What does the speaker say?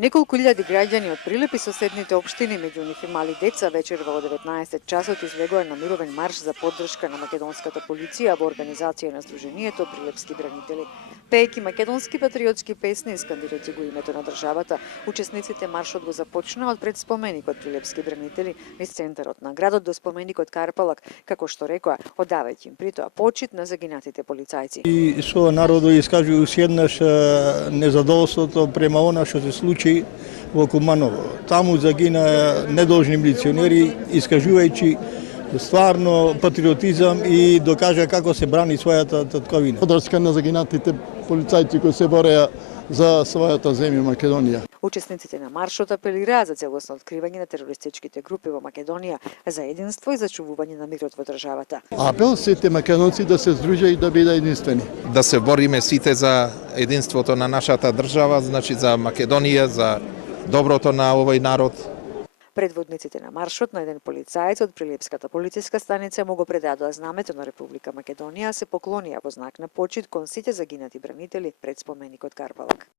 Неколку илјади граѓани од Прилеп и соседните општини, меѓу нив и мали деца, вечерва во 19 часот излегоа на мировен марш за поддршка на македонската полиција во организација на Сдруженијето Прилепски бранители. Пеејќи македонски патриотски песни и скандирајќи го името на државата, учесниците маршот го започнаа од пред споменикот Прилепски бранители низ центарот на градот до споменикот Карпалак, како што рекоа, одавајќи им при тоа почит на загинатите полицајци. И со народот искажува ушеднаш незадоволството према она што се случи во Куманово. Таму загина недолжни милиционери, искажувајќи стварно патриотизам и докажа како се брани својата татковина. Поддршка на загинатите полицајци кои се бореа за својата земја Македонија. Учесниците на маршот апелираа за целосно откривање на терористичките групи во Македонија, за единство и зачувување на мирот во државата. Апел сите македонци да се здружат и да бидат единствени. Да се бориме сите за единството на нашата држава, значи за Македонија, за доброто на овој народ. Предводниците на маршот на еден полицаец од Прилепската полициска станица му го предадоа знамето на Република Македонија, се поклонија во знак на почит кон сите загинати бранители пред споменикот Карпалак.